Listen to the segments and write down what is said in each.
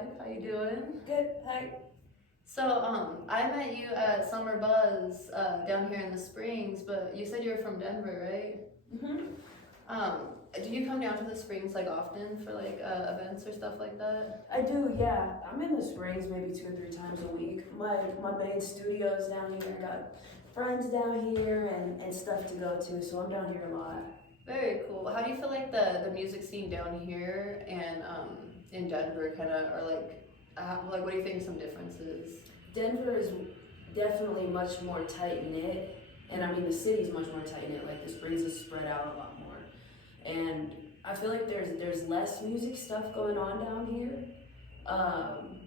How you doing? Good. Hi. So, I met you at Summer Buzz down here in the Springs, but you said you were from Denver, right? Mhm. Um, do you come down to the Springs like often for like events or stuff like that? I do. Yeah. I'm in the Springs maybe 2 or 3 times a week. My main studio's down here. I got friends down here and stuff to go to, so I'm down here a lot. Very cool. How do you feel like the music scene down here and in Denver kind of are like what do you think some differences? Denver is definitely much more tight knit, and I mean the city's much more tight knit. Like the Springs is spread out a lot more, and I feel like there's less music stuff going on down here. Um,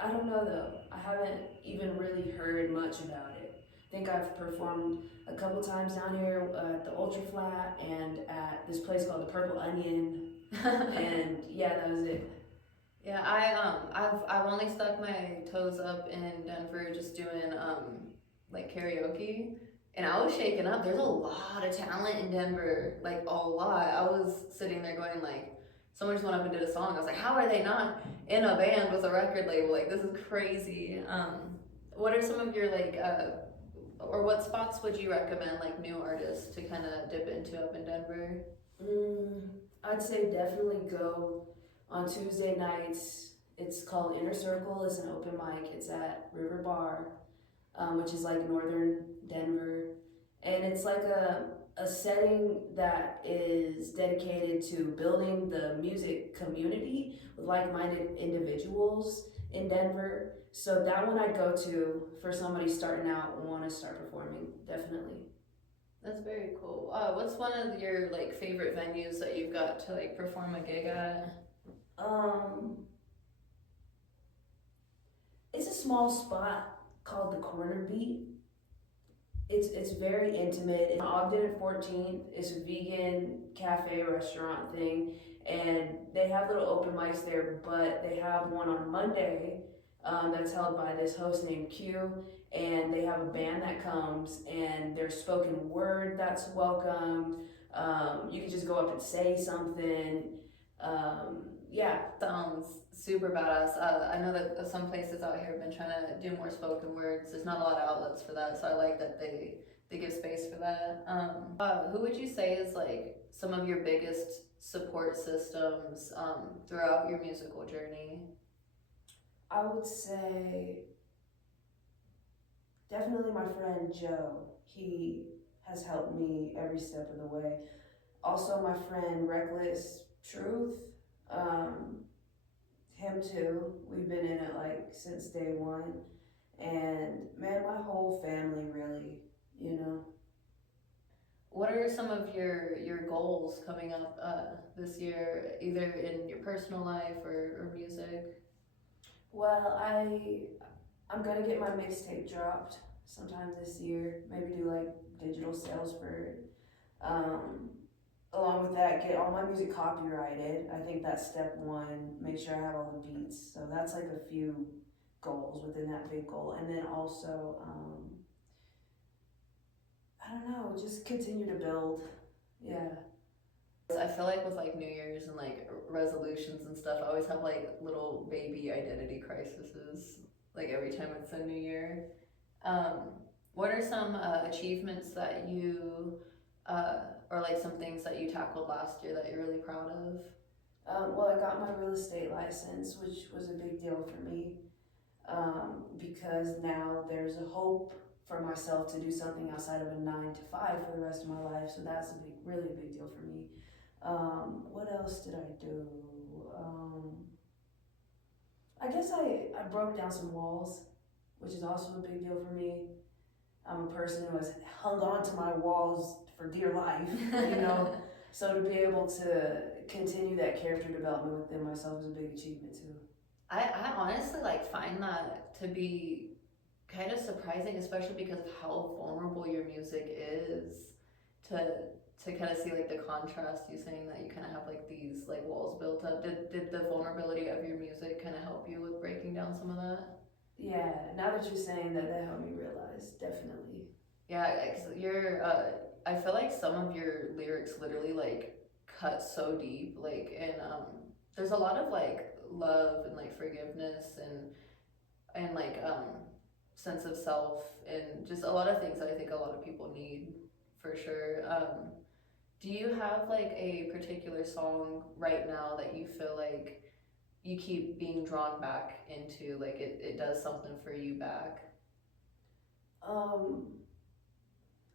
I don't know though. I haven't even really heard much about it. I think I've performed a couple times down here at the Ultra Flat and at this place called the Purple Onion, and yeah, that was it. Yeah, I've only stuck my toes up in Denver just doing like karaoke, and I was shaken up. There's a lot of talent in Denver, like a lot. I was sitting there going like, someone just went up and did a song. I was like, how are they not in a band with a record label? Like this is crazy. What are some of your or what spots would you recommend like new artists to kind of dip into up in Denver? Mm, I'd say definitely go on Tuesday nights. It's called Inner Circle. It's an open mic. It's at River Bar, which is like northern Denver. And it's like a setting that is dedicated to building the music community with like minded individuals in Denver. So that one I'd go to for somebody starting out and want to start performing, definitely. That's very cool. What's one of your like favorite venues that you've got to like perform a gig at? Um, it's a small spot called the Corner Beat. It's very intimate. It's on Ogden at 14th. It's a vegan cafe restaurant thing, and they have little open mics there. But they have one on Monday that's held by this host named Q, and they have a band that comes, and there's spoken word that's welcomed. You can just go up and say something. Yeah. Sounds super badass. I know that some places out here have been trying to do more spoken words. There's not a lot of outlets for that, so I like that they give space for that. Who would you say is like some of your biggest support systems throughout your musical journey? I would say definitely my friend Joe. He has helped me every step of the way. Also, my friend Reckless Truth. Um, him too. We've been in it like since day one. And man, my whole family really, you know. What are some of your goals coming up this year, either in your personal life or music? Well, I'm gonna get my mixtape dropped sometime this year. Maybe do like digital sales for it. Um, Along with that, get all my music copyrighted. I think that's step one. Make sure I have all the beats. So that's like a few goals within that big goal. And then also, I don't know, just continue to build. Yeah. I feel like with like New Year's and like resolutions and stuff, I always have like little baby identity crises like every time it's a new year. Um, what are some achievements that you or like some things that you tackled last year that you're really proud of? Well, I got my real estate license, which was a big deal for me because now there's a hope for myself to do something outside of a 9 to 5 for the rest of my life. So that's a big, really a big deal for me. What else did I do? I guess I broke down some walls, which is also a big deal for me. I'm a person who has hung on to my walls for dear life, you know. So to be able to continue that character development within myself is a big achievement too. I honestly like find that to be kind of surprising, especially because of how vulnerable your music is to kind of see like the contrast. You saying that you kind of have like these like walls built up. Did the vulnerability of your music kind of help you with breaking down some of that? Yeah, now that you're saying that, that helped me realize, definitely. Yeah, 'cause I feel like some of your lyrics literally like cut so deep, like, and there's a lot of like love and like forgiveness and like sense of self and just a lot of things that I think a lot of people need for sure. Do you have like a particular song right now that you feel like you keep being drawn back into, like it does something for you back? Um,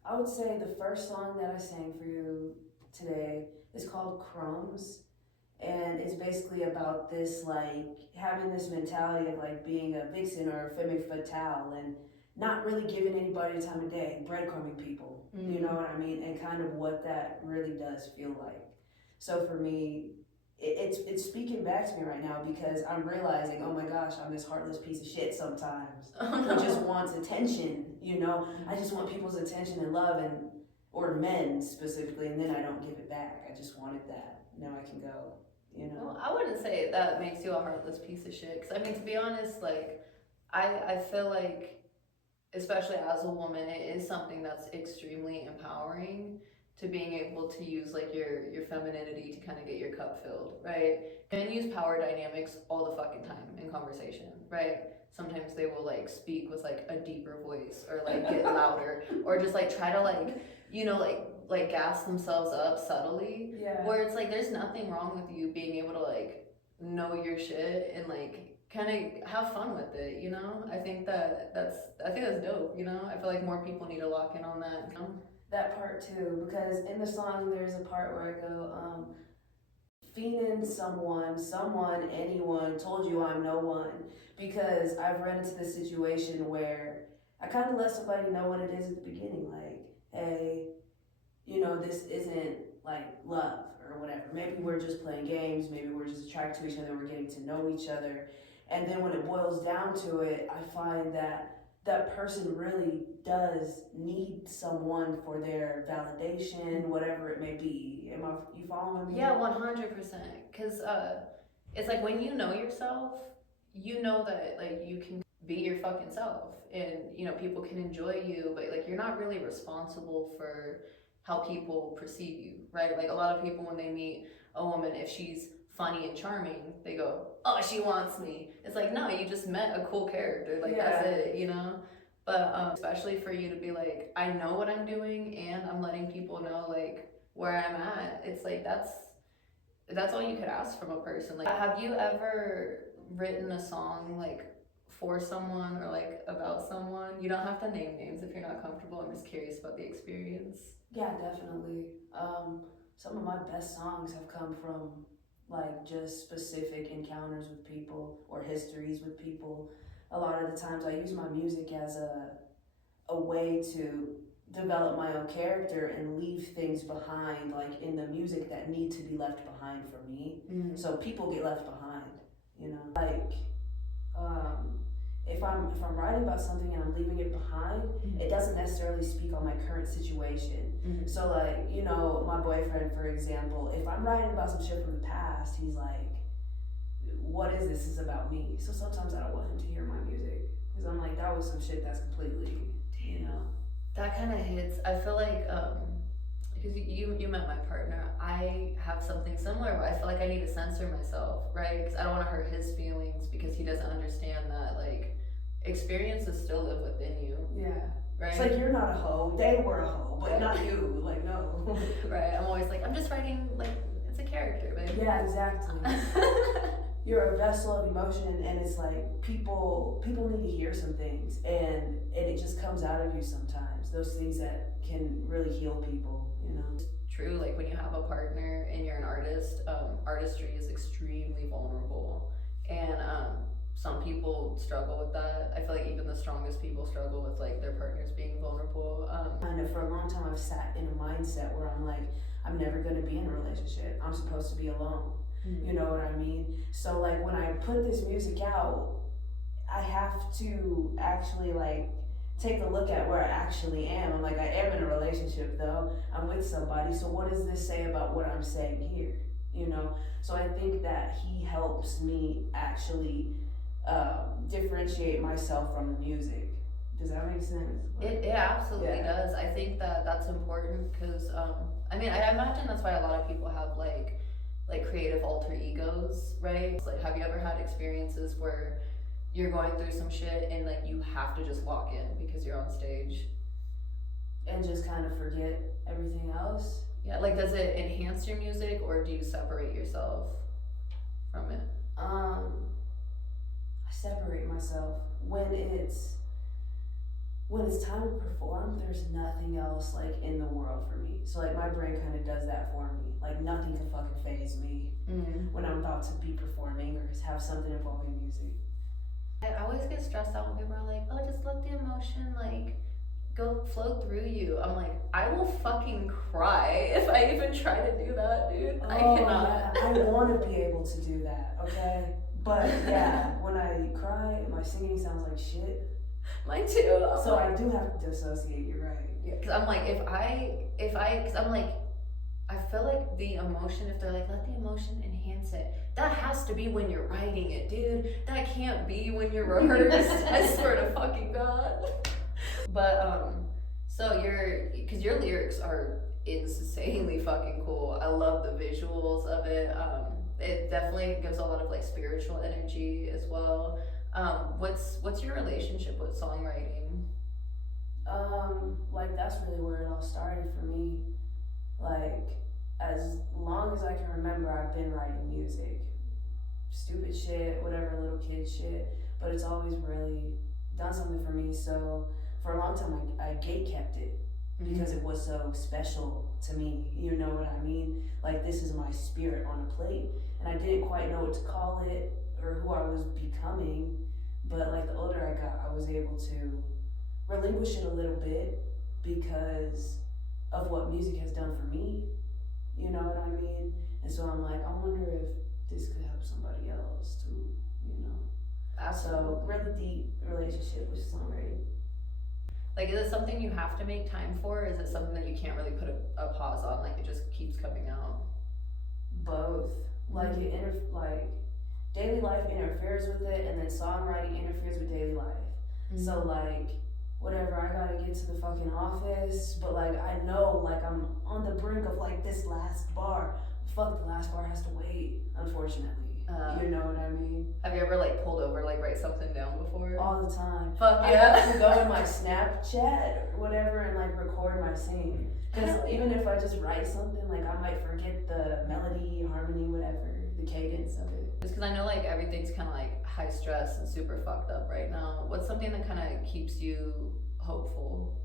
I would say the first song that I sang for you today is called Crumbs. And it's basically about this, like, having this mentality of, like, being a vixen or a femme fatale and not really giving anybody the time of day, breadcrumbing people, you know what I mean? And kind of what that really does feel like. So for me, it's speaking back to me right now because I'm realizing, oh my gosh, I'm this heartless piece of shit sometimes who just wants attention, you know? I just want people's attention and love and or men specifically, and then I don't give it back. I just wanted that. Now I can go, you know? Well, I wouldn't say that makes you a heartless piece of shit. Because, I mean, to be honest, like, I feel like, especially as a woman, it is something that's extremely empowering to being able to use, like, your femininity to kind of get your cup filled, right? Men use power dynamics all the fucking time in conversation, right? Sometimes they will, like, speak with, like, a deeper voice or, like, get louder or just, like, try to, like, you know, like gas themselves up subtly. Yeah. Where it's like there's nothing wrong with you being able to like know your shit and like kind of have fun with it, you know? I think that's dope, you know? I feel like more people need to lock in on that, you know? That part too, because in the song there's a part where I go, fiending someone, anyone told you I'm no one. Because I've run into this situation where I kind of let somebody know what it is at the beginning, like, hey, you know, this isn't like love or whatever. Maybe we're just playing games, maybe we're just attracted to each other, we're getting to know each other. And then when it boils down to it, I find that that person really does need someone for their validation, whatever it may be. You following me? Yeah, 100%. Because it's like when you know yourself, you know that like you can be your fucking self and you know people can enjoy you, but like you're not really responsible for how people perceive you, right? Like a lot of people when they meet a woman, if she's funny and charming, they go, oh, she wants me. It's like, no, you just met a cool character, like that's it, you know? But especially for you to be like, I know what I'm doing and I'm letting people know like where I'm at, it's like that's all you could ask from a person. Like, have you ever written a song like for someone or like about someone? You don't have to name names if you're not comfortable. I'm just curious about the experience. Yeah, definitely. Some of my best songs have come from like just specific encounters with people or histories with people. A lot of the times I use my music as a way to develop my own character and leave things behind, like in the music that need to be left behind for me. So people get left behind, you know. Like if I'm writing about something and I'm leaving it behind, it doesn't necessarily speak on my current situation. So like, you know, my boyfriend, for example, if I'm writing about some shit from the past, he's like, what is this? Is about me. So sometimes I don't want him to hear my music because I'm like, that was some shit that's completely, you know. That kind of hits. I feel like because you met my partner, I have something similar where I feel like I need to censor myself, right? Because I don't want to hurt his feelings because he doesn't understand that like experiences still live within you. Yeah. Right. It's like you're not a hoe. They were a hoe, but not you. Like no. Right. I'm always like, I'm just writing like it's a character, babe. Yeah, exactly. You're a vessel of emotion, and it's like people need to hear some things, and it just comes out of you sometimes. Those things that can really heal people, you know. True. Like when you have a partner and you're an artist, artistry is extremely vulnerable, and some people struggle with that. I feel like even the strongest people struggle with like their partners being vulnerable. Kind of for a long time, I've sat in a mindset where I'm like, I'm never gonna be in a relationship. I'm supposed to be alone. You know what I mean? So like when I put this music out, I have to actually like take a look at where I actually am. I'm like, I am in a relationship though. I'm with somebody. So what does this say about what I'm saying here? You know? So I think that he helps me actually differentiate myself from the music. Does that make sense? It absolutely does. I think that that's important because I mean I imagine that's why a lot of people have like like creative alter egos, right? It's like, have you ever had experiences where you're going through some shit and like you have to just walk in because you're on stage? And just kind of forget everything else. Yeah, like does it enhance your music or do you separate yourself from it? I separate myself when it's time to perform. There's nothing else like in the world for me. So like my brain kind of does that for me. Like nothing can fucking phase me when I'm about to be performing or have something involving music. I always get stressed out when people are like, oh, just let the emotion like go flow through you. I'm like, I will fucking cry if I even try to do that, dude. I cannot. Yeah. I want to be able to do that, okay? But yeah, when I cry, my singing sounds like shit. Mine too. So I do have to dissociate, you're right. Yeah, cause I'm like, cause I'm like, I feel like the emotion, if they're like, let the emotion enhance it, that has to be when you're writing it, dude. That can't be when you're rehearsed. I swear to fucking God. But, so cause your lyrics are insanely fucking cool. I love the visuals of it. It definitely gives a lot of like spiritual energy as well. What's your relationship with songwriting? Like that's really where it all started for me. Like, as long as I can remember, I've been writing music. Stupid shit, whatever, little kid shit, but it's always really done something for me. So for a long time, I gate kept it because it was so special to me. You know what I mean? Like, this is my spirit on a plate, and I didn't quite know what to call it or who I was becoming. But like the older I got, I was able to relinquish it a little bit because of what music has done for me. You know what I mean? And so I'm like, I wonder if this could help somebody else too, you know? So really deep relationship with songwriting. Like, is it something you have to make time for, or is it something that you can't really put a pause on, like it just keeps coming out? Both. Like like daily life interferes with it, and then songwriting interferes with daily life. So like, whatever, I gotta get to the fucking office, but like I know like I'm on the brink of like this last bar. Fuck, the last bar has to wait, unfortunately. You know what I mean? Have you ever like pulled over, like write something down before? All the time. Fuck I yeah. have to go in my Snapchat or whatever and like record my singing. Because even if I just write something, like I might forget the melody, harmony, whatever, the cadence of it. Just because I know like everything's kind of like high stress and super fucked up right now. What's something that kind of keeps you hopeful?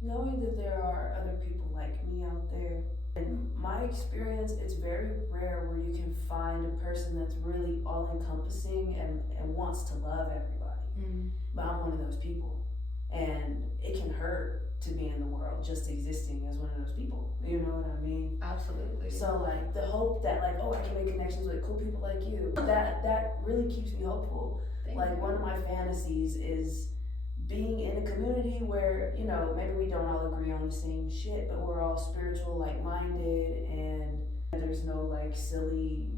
Knowing that there are other people like me out there. In my experience, it's very rare where you can find a person that's really all-encompassing and wants to love everybody. But I'm one of those people. And it can hurt to be in the world just existing as one of those people. You know what I mean? Absolutely. So like the hope that like, oh, I can make connections with cool people like you, that really keeps me hopeful. Like one of my fantasies is being in a community where, you know, maybe we don't all agree on the same shit, but we're all spiritual, like-minded, and there's no like silly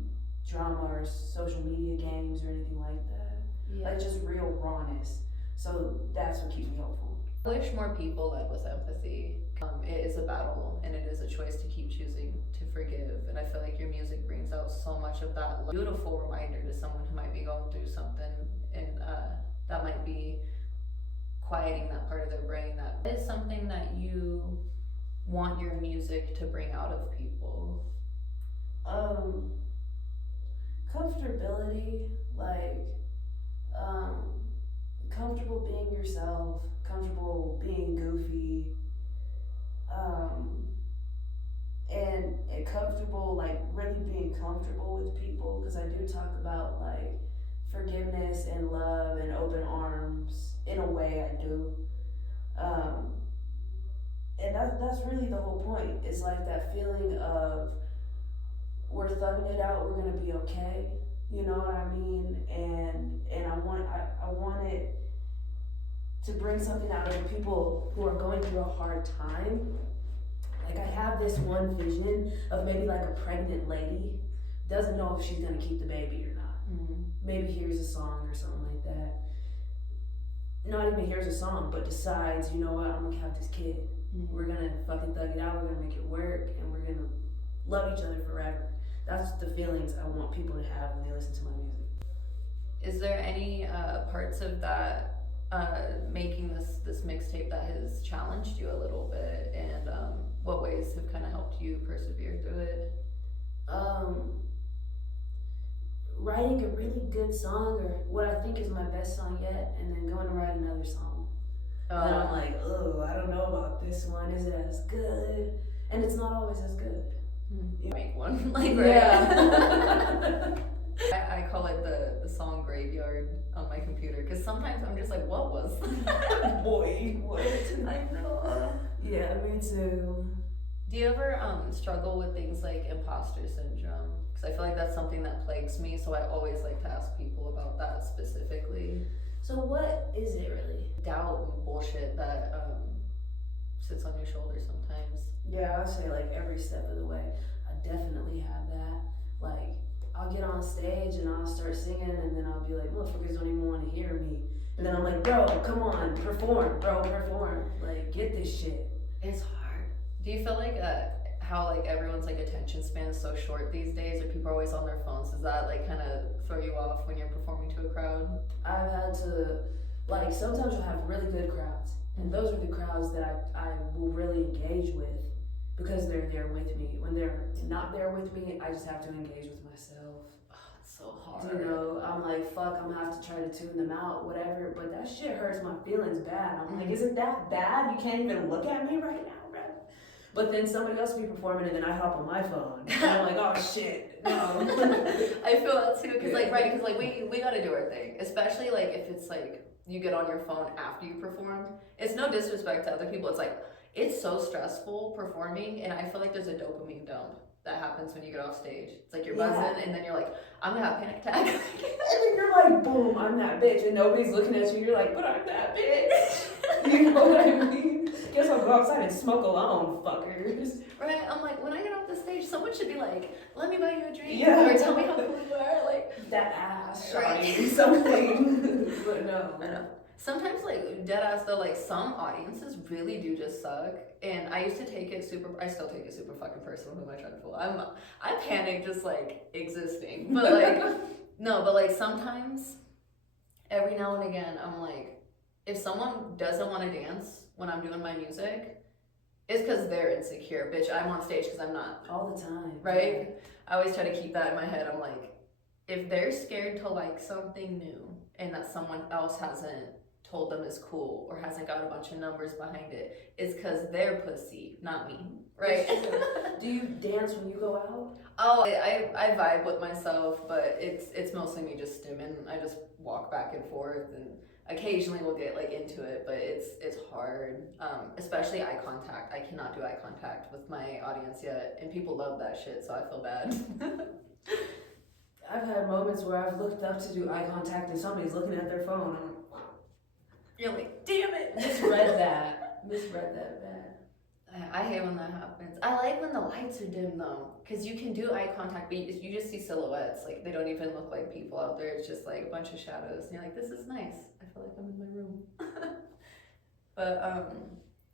drama or social media games or anything like that. Yeah. Like just real rawness. So that's what keeps me hopeful. I wish more people led with empathy. It is a battle, and it is a choice to keep choosing to forgive. And I feel like your music brings out so much of that beautiful reminder to someone who might be going through something, and that might be quieting that part of their brain. That is something that you want your music to bring out of people. Comfortability, like comfortable being yourself, comfortable being goofy, and comfortable, like really being comfortable with people, because I do talk about like forgiveness and love and open arms. In a way, I do. And that's really the whole point. It's like that feeling of we're thugging it out, we're gonna be okay. You know what I mean? And I want it to bring something out of the people who are going through a hard time. Like I have this one vision of maybe like a pregnant lady doesn't know if she's gonna keep the baby or not. Maybe hears a song or something like that. not even hears a song, but decides, you know what, I'm gonna have this kid. We're gonna fucking thug it out, we're gonna make it work, and we're gonna love each other forever. That's the feelings I want people to have when they listen to my music. Is there any parts of that making this mixtape that has challenged you a little bit, and what ways have kind of helped you persevere through it? Writing a really good song, or what I think is my best song yet, and then going to write another song. And then I'm like, oh, I don't know about this one. Is it as good? And it's not always as good. You make one, like, Yeah. I call it the song graveyard on my computer, because sometimes I'm just like, what was that? Boy, what? I know. Yeah, me too. Do you ever struggle with things like imposter syndrome? Because I feel like that's something that plagues me, so I always like to ask people about that specifically. So what is it really? Doubt and bullshit that sits on your shoulders sometimes. Yeah, I'd say like every step of the way. I definitely have that. Like, I'll get on stage and I'll start singing, and then I'll be like, motherfuckers don't even want to hear me. And then I'm like, bro, come on, perform, bro, perform. Like, get this shit. It's hard. Do you feel like how like everyone's like attention span is so short these days, or people are always on their phones? Does that like kind of throw you off when you're performing to a crowd? I've had to, like, sometimes you'll have really good crowds, and those are the crowds that I will really engage with because they're there with me. When they're not there with me, I just have to engage with myself. Oh, it's so hard. You know, I'm like, fuck, I'm gonna have to try to tune them out, whatever, but that shit hurts my feelings bad. I'm like, is it that bad? You can't even look at me right now, bro? But then somebody else will be performing, and then I hop on my phone, and I'm like, oh shit, no. I feel that too, because like, right, because like we gotta do our thing, especially like if it's like you get on your phone after you performed. It's no disrespect to other people, it's like, it's so stressful performing, and I feel like there's a dopamine dump that happens when you get off stage. It's like you're buzzing, and then you're like, I'm gonna have a panic attack. And then you're like, boom, I'm that bitch, and nobody's looking at you, you're like, but I'm that bitch. You know what I mean? Guess I'll go outside and smoke alone, fuckers. Right, I'm like, when I get off the stage, someone should be like, let me buy you a drink, Yeah. or tell me how cool you are, like. That ass, Right. shawty, something. But no. I know. Sometimes, like, dead ass though, like, some audiences really do just suck. And I used to take it I still take it super fucking personal. Who am I trying to fool? I panic just, like, existing. But, like, no, but, like, sometimes, every now and again, I'm like, if someone doesn't want to dance when I'm doing my music, it's because they're insecure. Bitch, I'm on stage because I'm not. All the time. Right? I always try to keep that in my head. I'm like, if they're scared to like something new and that someone else hasn't told them is cool or hasn't got a bunch of numbers behind it, it's because they're pussy, not me. Right? Do you dance when you go out? Oh, I vibe with myself, but it's mostly me just stimming. I just walk back and forth, and occasionally we'll get like into it, but it's hard. Especially eye contact. I cannot do eye contact with my audience yet, and people love that shit, so I feel bad. I've had moments where I've looked up to do eye contact and somebody's looking at their phone. I'm like, You're like, damn it! misread that bad. I hate when that happens. I like when the lights are dim though, because you can do eye contact, but you just see silhouettes. Like, they don't even look like people out there. It's just like a bunch of shadows. And you're like, this is nice. I feel like I'm in my room. But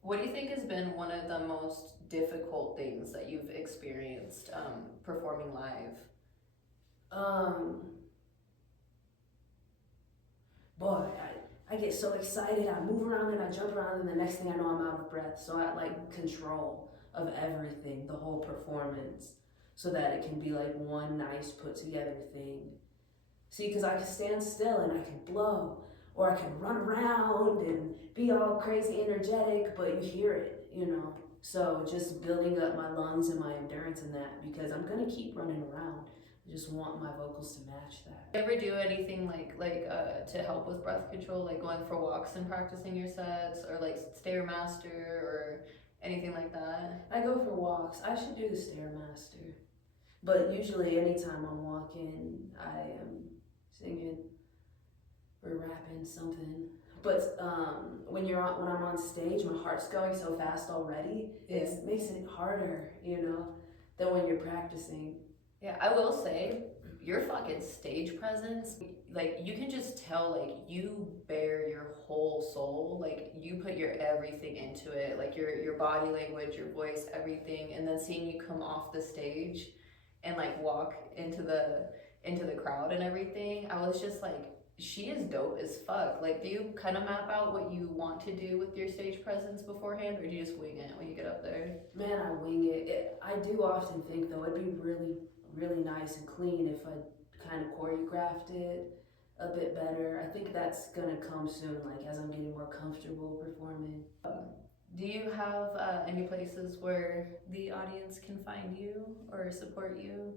what do you think has been one of the most difficult things that you've experienced performing live? Boy, I get so excited, I move around and I jump around, and the next thing I know I'm out of breath. So I like control of everything, the whole performance, so that it can be like one nice put together thing. See, because I can stand still and I can blow, or I can run around and be all crazy energetic, but you hear it, you know. So just building up my lungs and my endurance in that, because I'm gonna keep running around. I just want my vocals to match that. Do you ever do anything like to help with breath control, like going for walks and practicing your sets, or like Stairmaster or anything like that? I go for walks. I should do the Stairmaster. But usually anytime I'm walking, I am singing or rapping something. But when I'm on stage, my heart's going so fast already, it makes it harder, you know, than when you're practicing. Yeah, I will say, your fucking stage presence, like you can just tell like you bear your whole soul, like you put your everything into it, like your body language, your voice, everything. And then seeing you come off the stage and like walk into the crowd and everything, I was just like, she is dope as fuck. Like, do you kind of map out what you want to do with your stage presence beforehand, or do you just wing it when you get up there? Man, I wing it. I do often think though it'd be really, really nice and clean if I kind of choreographed it a bit better. I think that's gonna come soon, like as I'm getting more comfortable performing. Do you have any places where the audience can find you or support you?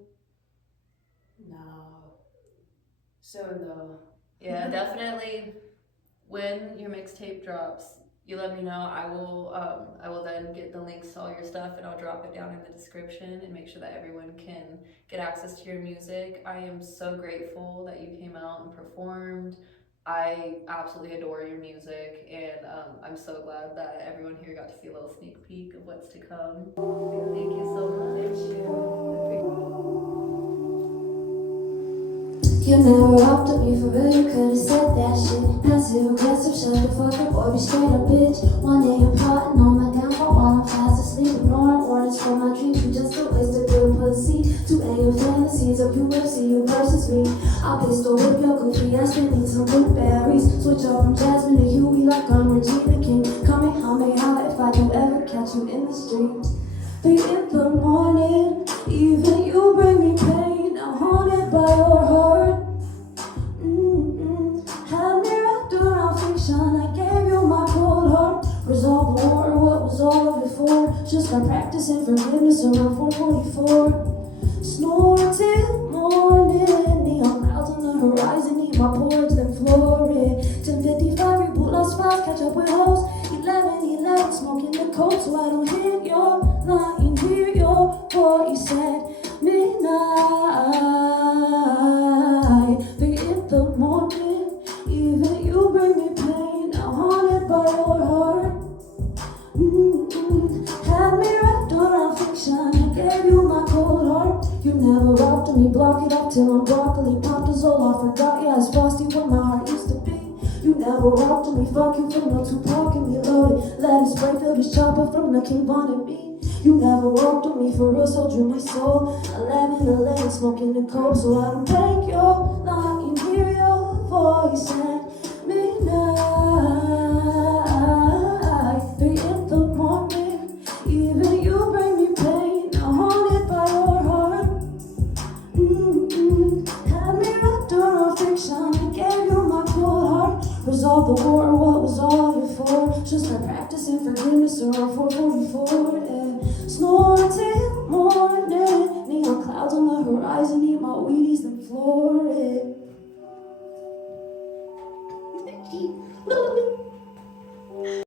No. Soon though. Yeah, definitely. When your mixtape drops, you let me know. I will then get the links to all your stuff, and I'll drop it down in the description and make sure that everyone can get access to your music. I am so grateful that you came out and performed. I absolutely adore your music, and I'm so glad that everyone here got to see a little sneak peek of what's to come. Thank you so much. Thank you. You never offered me for real, you could've said that shit. Passive aggressive, shut the fuck up or be straight up, bitch. One day you're plotting on my downfall while I'm fast asleep. Ignoring orders from my dreams, you just a waste of good pussy. 2 a.m. fantasies of UFC, you versus me. I'll pistol whip your goofy ass and eat some blueberries. Switch up from Jasmine to Huey like I'm Regina King. Kamehameha if I do ever catch you in the street. 3 in the morning, even you bring me pain. I'm haunted by your heart. Had me wrapped around fiction. I gave you my cold heart. Resolve a war, what was all of it for? Just by practicing forgiveness around 444. Snore till morning. Neon clouds on the horizon. Need my porch, then floor it. 10:55, reboot lost files, catch up with hoes. 11, smoking the cold so I don't hit your line. Hear your voice at midnight. 3 in the morning, even you bring me pain. I'm haunted by your heart. Had me wrapped around fiction. I gave you my cold heart. You never rocked me, block it up till I'm broccoli. Popped a Zoloft, forgot, yeah, it's frosty what my heart used to be. You never rocked me, fuck you from no Tupac and me loaded. Let it spray, fill this chopper from the King Von and me. You never walked with me for real, so drew my soul. 11, smoking the coke, so I don't break your line. Hear your voice at midnight. 3 in the morning, even you bring me pain. I'm haunted by your heart. Had me wrapped around fiction. I gave you my cold heart. Resolve the war, what was all of it for? Just by practicing forgiveness around 444. Yeah. Snore till morning. Neon clouds on the horizon. Need my Wheaties, then floor it.